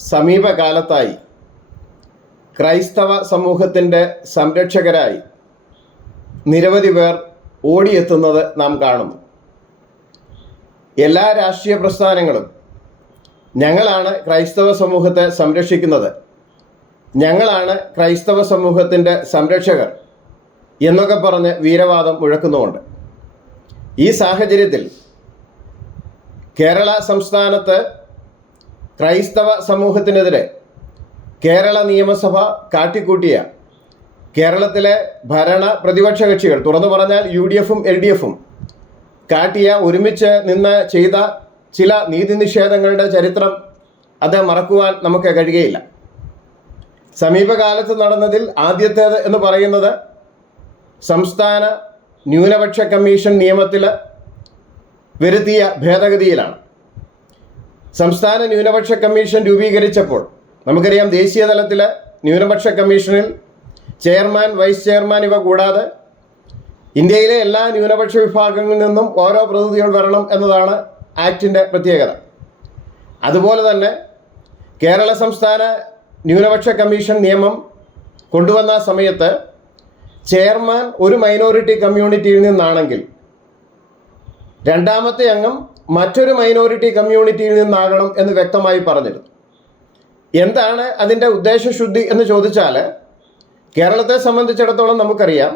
സമീപകാലത്തായി ക്രൈസ്തവ സമൂഹത്തിൻ്റെ സംരക്ഷകരായി നിരവധി പേർ ഓടിയെത്തുന്നത് നാം കാണുന്നു. എല്ലാ രാഷ്ട്രീയ പ്രസ്ഥാനങ്ങളും ഞങ്ങളാണ് ക്രൈസ്തവ സമൂഹത്തെ സംരക്ഷിക്കുന്നത്, ഞങ്ങളാണ് ക്രൈസ്തവ സമൂഹത്തിൻ്റെ സംരക്ഷകർ എന്നൊക്കെ പറഞ്ഞ് വീരവാദം മുഴക്കുന്നുമുണ്ട്. ഈ സാഹചര്യത്തിൽ കേരള സംസ്ഥാനത്ത് ക്രൈസ്തവ സമൂഹത്തിനെതിരെ കേരള നിയമസഭ കാട്ടിക്കൂട്ടിയ കേരളത്തിലെ ഭരണ പ്രതിപക്ഷ കക്ഷികൾ, തുറന്നു പറഞ്ഞാൽ UDFും LDFും കാട്ടിയ ഒരുമിച്ച് നിന്ന് ചെയ്ത ചില നീതി നിഷേധങ്ങളുടെ ചരിത്രം അത് മറക്കുവാൻ നമുക്ക് കഴിയുകയില്ല. സമീപകാലത്ത് നടന്നതിൽ ആദ്യത്തേത് എന്ന് പറയുന്നത് സംസ്ഥാന ന്യൂനപക്ഷ കമ്മീഷൻ നിയമത്തിൽ വരുത്തിയ ഭേദഗതിയിലാണ്. സംസ്ഥാന ന്യൂനപക്ഷ കമ്മീഷൻ രൂപീകരിച്ചപ്പോൾ നമുക്കറിയാം, ദേശീയ തലത്തിൽ ന്യൂനപക്ഷ കമ്മീഷനിൽ ചെയർമാൻ, വൈസ് ചെയർമാൻ ഇവ കൂടാതെ ഇന്ത്യയിലെ എല്ലാ ന്യൂനപക്ഷ വിഭാഗങ്ങളിൽ നിന്നും ഓരോ പ്രതിനിധികൾ വരണം എന്നതാണ് ആക്ടിൻ്റെ പ്രത്യേകത. അതുപോലെ തന്നെ കേരള സംസ്ഥാന ന്യൂനപക്ഷ കമ്മീഷൻ നിയമം കൊണ്ടുവന്ന സമയത്ത് ചെയർമാൻ ഒരു മൈനോറിറ്റി കമ്മ്യൂണിറ്റിയിൽ നിന്നാണെങ്കിൽ രണ്ടാമത്തെ അംഗം മറ്റൊരു മൈനോറിറ്റി കമ്മ്യൂണിറ്റിയിൽ നിന്നാകണം എന്ന് വ്യക്തമായി പറഞ്ഞിരുന്നു. എന്താണ് അതിൻ്റെ ഉദ്ദേശശുദ്ധി എന്ന് ചോദിച്ചാൽ, കേരളത്തെ സംബന്ധിച്ചിടത്തോളം നമുക്കറിയാം,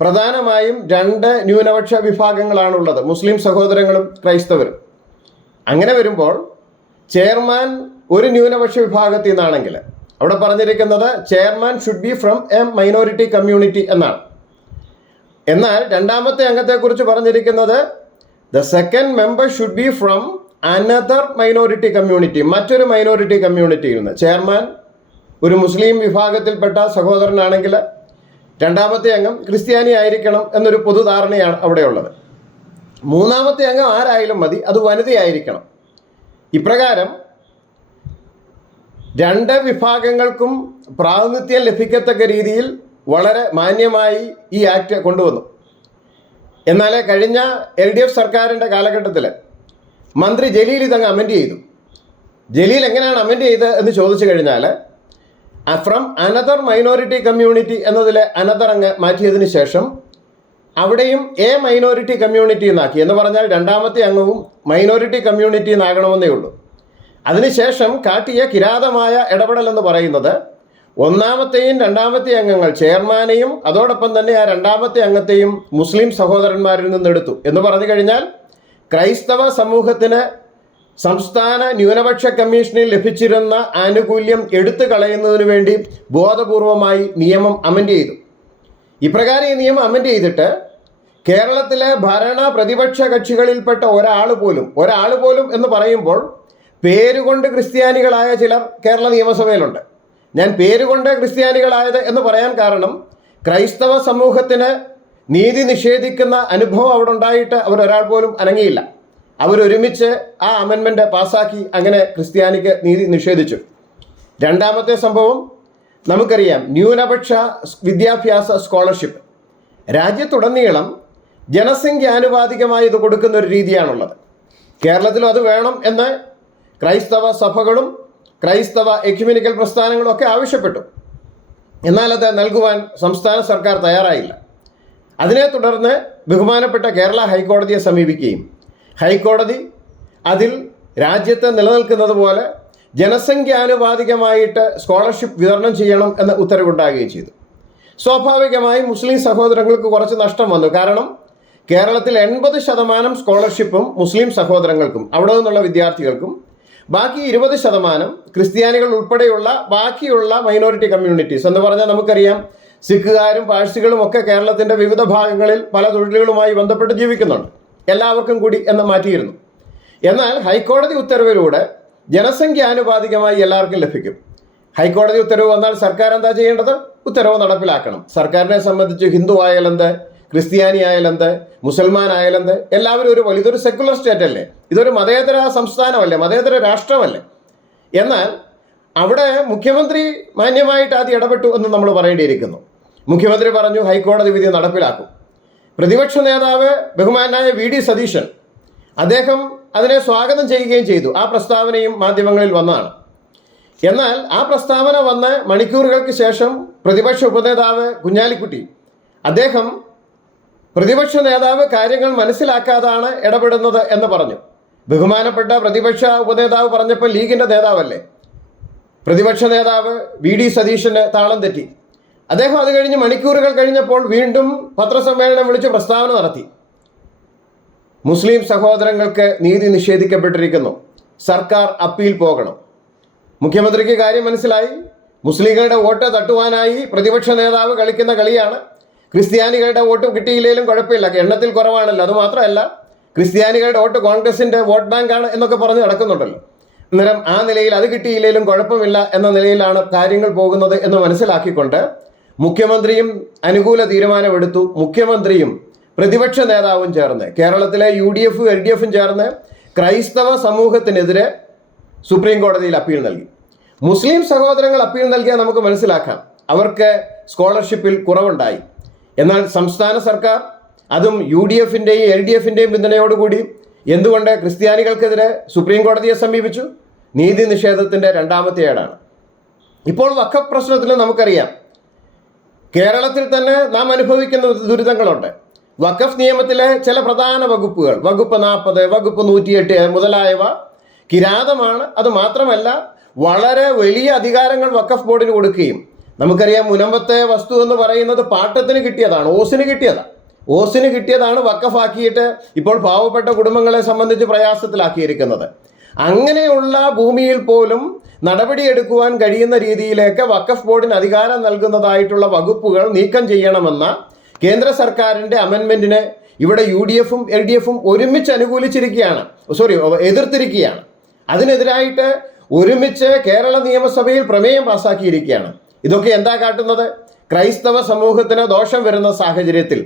പ്രധാനമായും രണ്ട് ന്യൂനപക്ഷ വിഭാഗങ്ങളാണുള്ളത്, മുസ്ലിം സഹോദരങ്ങളും ക്രൈസ്തവരും. അങ്ങനെ വരുമ്പോൾ ചെയർമാൻ ഒരു ന്യൂനപക്ഷ വിഭാഗത്തിൽ നിന്നാണെങ്കിൽ അവിടെ പറഞ്ഞിരിക്കുന്നത് chairman should be from A minority community എന്നാണ്. എന്നാൽ രണ്ടാമത്തെ അംഗത്തെക്കുറിച്ച് പറഞ്ഞിരിക്കുന്നത് the second member should be from another minority community, മറ്റൊരു മൈനോറിറ്റി കമ്മ്യൂണിറ്റിയിൽ നിന്ന്. ചെയർമാൻ ഒരു മുസ്ലിം വിഭാഗത്തിൽപ്പെട്ട സഹോദരനാണെങ്കിൽ രണ്ടാമത്തെ അംഗം ക്രിസ്ത്യാനി ആയിരിക്കണം എന്നൊരു പൊതുധാരണയാണ് അവിടെയുള്ളത്. മൂന്നാമത്തെ അംഗം ആരായാലും മതി, അത് വനിതയായിരിക്കണം. ഇപ്രകാരം രണ്ട് വിഭാഗങ്ങൾക്കും പ്രാതിനിധ്യം ലഭിക്കത്തക്ക രീതിയിൽ വളരെ മാന്യമായി ഈ ആക്ട് കൊണ്ടുവന്നു. എന്നാൽ കഴിഞ്ഞ LDF സർക്കാരിൻ്റെ കാലഘട്ടത്തിൽ മന്ത്രി ജലീൽ ഇതങ്ങ് അമെൻഡ് ചെയ്തു. ജലീൽ എങ്ങനെയാണ് അമെൻഡ് ചെയ്തത് എന്ന് ചോദിച്ചു കഴിഞ്ഞാൽ, ഫ്രം അനദർ മൈനോറിറ്റി കമ്മ്യൂണിറ്റി എന്നതിലെ അനദർ അങ്ങ് മാറ്റിയതിന് ശേഷം അവിടെയും എ മൈനോറിറ്റി കമ്മ്യൂണിറ്റി എന്നാക്കി. എന്ന് പറഞ്ഞാൽ രണ്ടാമത്തെ അംഗവും മൈനോറിറ്റി കമ്മ്യൂണിറ്റി എന്നാകണമെന്നേ ഉള്ളൂ. അതിനുശേഷം കാട്ടിയ കിരാതമായ ഇടപെടൽ എന്ന് പറയുന്നത് ഒന്നാമത്തെയും രണ്ടാമത്തെ അംഗങ്ങൾ ചെയർമാനെയും അതോടൊപ്പം തന്നെ ആ രണ്ടാമത്തെ അംഗത്തെയും മുസ്ലിം സഹോദരന്മാരിൽ നിന്നെടുത്തു. എന്ന് പറഞ്ഞു കഴിഞ്ഞാൽ ക്രൈസ്തവ സമൂഹത്തിന് സംസ്ഥാന ന്യൂനപക്ഷ കമ്മീഷനിൽ ലഭിച്ചിരുന്ന ആനുകൂല്യം എടുത്തു കളയുന്നതിന് വേണ്ടി ബോധപൂർവമായി നിയമം അമെൻഡ് ചെയ്തു. ഇപ്രകാരം ഈ നിയമം അമെൻഡ് ചെയ്തിട്ട് കേരളത്തിലെ ഭരണ പ്രതിപക്ഷ കക്ഷികളിൽപ്പെട്ട ഒരാൾ പോലും എന്ന് പറയുമ്പോൾ പേരുകൊണ്ട് ക്രിസ്ത്യാനികളായ ചിലർ കേരള നിയമസഭയിലുണ്ട്. ഞാൻ പേരുകൊണ്ട് ക്രിസ്ത്യാനികളായത് എന്ന് പറയാൻ കാരണം, ക്രൈസ്തവ സമൂഹത്തിന് നീതി നിഷേധിക്കുന്ന അനുഭവം അവിടെ ഉണ്ടായിട്ട് അവരൊരാൾ പോലും അനങ്ങിയില്ല. അവരൊരുമിച്ച് ആ അമെൻമെൻറ്റ് പാസ്സാക്കി, അങ്ങനെ ക്രിസ്ത്യാനിക്ക് നീതി നിഷേധിച്ചു. രണ്ടാമത്തെ സംഭവം നമുക്കറിയാം, ന്യൂനപക്ഷ വിദ്യാഭ്യാസ സ്കോളർഷിപ്പ്. രാജ്യത്തുടനീളം ജനസംഖ്യാനുപാതികമായി ഇത് കൊടുക്കുന്ന ഒരു രീതിയാണുള്ളത്. കേരളത്തിലും അത് വേണം എന്ന് ക്രൈസ്തവ സഭകളും ക്രൈസ്തവ എക്യുമെനിക്കൽ പ്രസ്ഥാനങ്ങളും ഒക്കെ ആവശ്യപ്പെട്ടു. എന്നാൽ അത് നൽകുവാൻ സംസ്ഥാന സർക്കാർ തയ്യാറായില്ല. അതിനെ തുടർന്ന് ബഹുമാനപ്പെട്ട കേരള ഹൈക്കോടതിയെ സമീപിക്കുകയും ഹൈക്കോടതി അതിൽ രാജ്യത്ത് നിലനിൽക്കുന്നത് പോലെ ജനസംഖ്യാനുപാതികമായിട്ട് സ്കോളർഷിപ്പ് വിതരണം ചെയ്യണം എന്ന ഉത്തരവുണ്ടാകുകയും ചെയ്തു. സ്വാഭാവികമായും മുസ്ലിം സഹോദരങ്ങൾക്ക് കുറച്ച് നഷ്ടം വന്നു. കാരണം കേരളത്തിൽ 80% സ്കോളർഷിപ്പും മുസ്ലിം സഹോദരങ്ങൾക്കും അവിടെ നിന്നുള്ള വിദ്യാർത്ഥികൾക്കും, ബാക്കി 20% ക്രിസ്ത്യാനികൾ ഉൾപ്പെടെയുള്ള ബാക്കിയുള്ള മൈനോറിറ്റി കമ്മ്യൂണിറ്റീസ് എന്ന് പറഞ്ഞാൽ നമുക്കറിയാം, സിഖുകാരും പാഴ്സികളും ഒക്കെ കേരളത്തിൻ്റെ വിവിധ ഭാഗങ്ങളിൽ പല തൊഴിലുകളുമായി ബന്ധപ്പെട്ട് ജീവിക്കുന്നുണ്ട്. എല്ലാവർക്കും കൂടി എന്ന് മാറ്റിയിരുന്നു. എന്നാൽ ഹൈക്കോടതി ഉത്തരവിലൂടെ ജനസംഖ്യാനുപാതികമായി എല്ലാവർക്കും ലഭിക്കും. ഹൈക്കോടതി ഉത്തരവ് വന്നാൽ സർക്കാർ എന്താ ചെയ്യേണ്ടത്? ഉത്തരവ് നടപ്പിലാക്കണം. സർക്കാരിനെ സംബന്ധിച്ച് ഹിന്ദു ആയാലെന്ത്, ക്രിസ്ത്യാനി ആയാലെന്ത്, മുസൽമാൻ ആയാലെന്ത്, എല്ലാവരും ഇതൊരു സെക്കുലർ സ്റ്റേറ്റ് അല്ലേ, ഇതൊരു മതേതര സംസ്ഥാനമല്ലേ, മതേതര രാഷ്ട്രമല്ലേ. എന്നാൽ അവിടെ മുഖ്യമന്ത്രി മാന്യമായിട്ട് ആദ്യം ഇടപെട്ടു എന്ന് നമ്മൾ പറയേണ്ടിയിരിക്കുന്നു. മുഖ്യമന്ത്രി പറഞ്ഞു ഹൈക്കോടതി വിധി നടപ്പിലാക്കും. പ്രതിപക്ഷ നേതാവ് ബഹുമാനായ VD സതീശൻ അദ്ദേഹം അതിനെ സ്വാഗതം ചെയ്യുകയും ചെയ്തു. ആ പ്രസ്താവനയും മാധ്യമങ്ങളിൽ വന്നതാണ്. എന്നാൽ ആ പ്രസ്താവന വന്ന് മണിക്കൂറുകൾക്ക് ശേഷം പ്രതിപക്ഷ ഉപനേതാവ് കുഞ്ഞാലിക്കുട്ടി അദ്ദേഹം പ്രതിപക്ഷ നേതാവ് കാര്യങ്ങൾ മനസ്സിലാക്കാതാണ് ഇടപെടുന്നത് എന്ന് പറഞ്ഞു. ബഹുമാനപ്പെട്ട പ്രതിപക്ഷ ഉപനേതാവ് പറഞ്ഞപ്പോൾ ലീഗിൻ്റെ നേതാവല്ലേ, പ്രതിപക്ഷ നേതാവ് VD സതീശന് താളം തെറ്റി. അദ്ദേഹം അത് കഴിഞ്ഞ് മണിക്കൂറുകൾ കഴിഞ്ഞപ്പോൾ വീണ്ടും പത്രസമ്മേളനം വിളിച്ച് പ്രസ്താവന നടത്തി. മുസ്ലിം സഹോദരങ്ങൾക്ക് നീതി നിഷേധിക്കപ്പെട്ടിരിക്കുന്നു, സർക്കാർ അപ്പീൽ പോകണം. മുഖ്യമന്ത്രിക്ക് കാര്യം മനസ്സിലായി. മുസ്ലിങ്ങളുടെ വോട്ട് തട്ടുവാനായി പ്രതിപക്ഷ നേതാവ് കളിക്കുന്ന കളിയാണ്. ക്രിസ്ത്യാനികളുടെ വോട്ട് കിട്ടിയില്ലെങ്കിലും കുഴപ്പമില്ല, എണ്ണത്തിൽ കുറവാണല്ലോ, അതുമാത്രമല്ല ക്രിസ്ത്യാനികളുടെ വോട്ട് കോൺഗ്രസിൻ്റെ വോട്ട് ബാങ്കാണ് എന്നൊക്കെ പറഞ്ഞ് നടക്കുന്നുണ്ടല്ലോ. അന്നേരം ആ നിലയിൽ അത് കിട്ടിയില്ലെങ്കിലും കുഴപ്പമില്ല എന്ന നിലയിലാണ് കാര്യങ്ങൾ പോകുന്നത് എന്ന് മനസ്സിലാക്കിക്കൊണ്ട് മുഖ്യമന്ത്രിയും അനുകൂല തീരുമാനമെടുത്തു. മുഖ്യമന്ത്രിയും പ്രതിപക്ഷ നേതാവും ചേർന്ന്, കേരളത്തിലെ UDF LDF ചേർന്ന് ക്രൈസ്തവ സമൂഹത്തിനെതിരെ സുപ്രീം കോടതിയിൽ അപ്പീൽ നൽകി. മുസ്ലിം സഹോദരങ്ങൾ അപ്പീൽ നൽകിയാൽ നമുക്ക് മനസ്സിലാക്കാം, അവർക്ക് സ്കോളർഷിപ്പിൽ കുറവുണ്ടായി. എന്നാൽ സംസ്ഥാന സർക്കാർ അതും UDFൻ്റെയും LDFൻ്റെയും പിന്തുണയോടുകൂടി എന്തുകൊണ്ട് ക്രിസ്ത്യാനികൾക്കെതിരെ സുപ്രീം കോടതിയെ സമീപിച്ചു? നീതി നിഷേധത്തിൻ്റെ രണ്ടാമത്തെ ഏടാണ്. ഇപ്പോൾ വഖഫ് പ്രശ്നത്തിൽ നമുക്കറിയാം, കേരളത്തിൽ തന്നെ നാം അനുഭവിക്കുന്ന ദുരിതങ്ങളുണ്ട്. വഖഫ് നിയമത്തിലെ ചില പ്രധാന വകുപ്പുകൾ, വകുപ്പ് 40, വകുപ്പ് 108 മുതലായവ കിരാതമാണ്. അത് മാത്രമല്ല വളരെ വലിയ അധികാരങ്ങൾ വഖഫ് ബോർഡിന് കൊടുക്കുകയും, നമുക്കറിയാം മുനമ്പത്തെ വസ്തു എന്ന് പറയുന്നത് പാട്ടത്തിന് കിട്ടിയതാണ്, ഓസിന് കിട്ടിയതാണ് വഖഫാക്കിയിട്ട് ഇപ്പോൾ പാവപ്പെട്ട കുടുംബങ്ങളെ സംബന്ധിച്ച് പ്രയാസത്തിലാക്കിയിരിക്കുന്നത്. അങ്ങനെയുള്ള ഭൂമിയിൽ പോലും നടപടിയെടുക്കുവാൻ കഴിയുന്ന രീതിയിലേക്ക് വഖഫ് ബോർഡിന് അധികാരം നൽകുന്നതായിട്ടുള്ള വകുപ്പുകൾ നീക്കം ചെയ്യണമെന്ന കേന്ദ്ര സർക്കാരിൻ്റെ അമെൻമെൻറ്റിനെ ഇവിടെ UDFും LDFും ഒരുമിച്ച് എതിർത്തിരിക്കുകയാണ്. അതിനെതിരായിട്ട് ഒരുമിച്ച് കേരള നിയമസഭയിൽ പ്രമേയം പാസാക്കിയിരിക്കുകയാണ്. ഇതൊക്കെ എന്താ കാട്ടുന്നത്? ക്രൈസ്തവ സമൂഹത്തിന് ദോഷം വരുന്ന സാഹചര്യത്തിൽ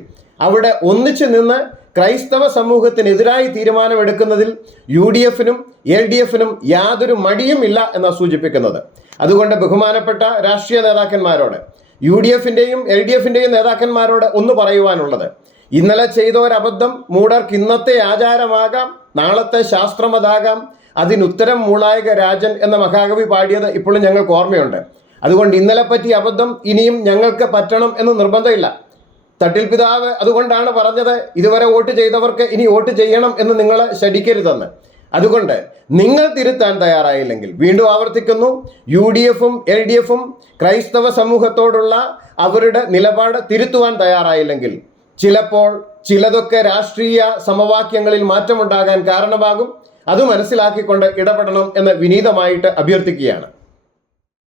അവിടെ ഒന്നിച്ചു നിന്ന് ക്രൈസ്തവ സമൂഹത്തിനെതിരായി തീരുമാനമെടുക്കുന്നതിൽ UDFനും LDFനും യാതൊരു മടിയും ഇല്ല എന്നാണ് സൂചിപ്പിക്കുന്നത്. അതുകൊണ്ട് ബഹുമാനപ്പെട്ട രാഷ്ട്രീയ നേതാക്കന്മാരോട്, UDFൻ്റെയും LDFൻ്റെയും നേതാക്കന്മാരോട് ഒന്ന് പറയുവാനുള്ളത്, ഇന്നലെ ചെയ്ത ഒരബദ്ധം മൂഢർക്ക് ഇന്നത്തെ ആചാരമാകാം, നാളത്തെ ശാസ്ത്രമതാകാം, അതിനുത്തരം മൂളായക രാജൻ എന്ന മഹാകവി പാടിയത് ഇപ്പോഴും ഞങ്ങൾക്ക് ഓർമ്മയുണ്ട്. അതുകൊണ്ട് ഇന്നലെ പറ്റിയ അബദ്ധം ഇനിയും ഞങ്ങൾക്ക് പറ്റണം എന്ന് നിർബന്ധമില്ല. തട്ടിൽ പിതാവ് അതുകൊണ്ടാണ് പറഞ്ഞത്, ഇതുവരെ വോട്ട് ചെയ്തവർക്ക് ഇനി വോട്ട് ചെയ്യണം എന്ന് നിങ്ങളെ ശഠിക്കരുതെന്ന്. അതുകൊണ്ട് നിങ്ങൾ തിരുത്താൻ തയ്യാറായില്ലെങ്കിൽ, വീണ്ടും ആവർത്തിക്കുന്നു, UDFും LDFും ക്രൈസ്തവ സമൂഹത്തോടുള്ള അവരുടെ നിലപാട് തിരുത്തുവാൻ തയ്യാറായില്ലെങ്കിൽ ചിലപ്പോൾ ചിലതൊക്കെ രാഷ്ട്രീയ സമവാക്യങ്ങളിൽ മാറ്റമുണ്ടാകാൻ കാരണമാകും. അത് മനസ്സിലാക്കിക്കൊണ്ട് ഇടപെടണം എന്ന് വിനീതമായിട്ട് അഭ്യർത്ഥിക്കുകയാണ്.